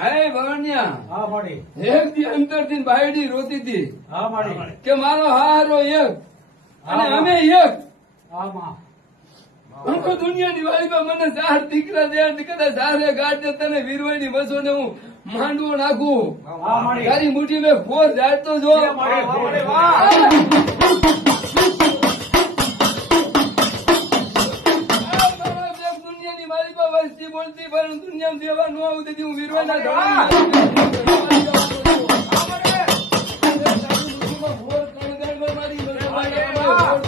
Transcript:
હાય ભવનિયા હા માડી એક દી અંતર થી બાયડી રોતી હતી હા માડી કે મારો હારો એક અને અમે એક હા માં હું તો દુનિયાની વાળીમાં મને 4 દીકરા દે કદાચ 4 ગાઢ તને વીરવાણી વસો ને હું માંડવો નાખું હા માડી તારી મુઠ્ઠી મેં ફોર જાડતો જો માડી વાહ દુનિયાની માલિકા વસ્તી બોલતી પણ દુનિયામાં દેવા ન આવું તેથી હું વીરવાના મારી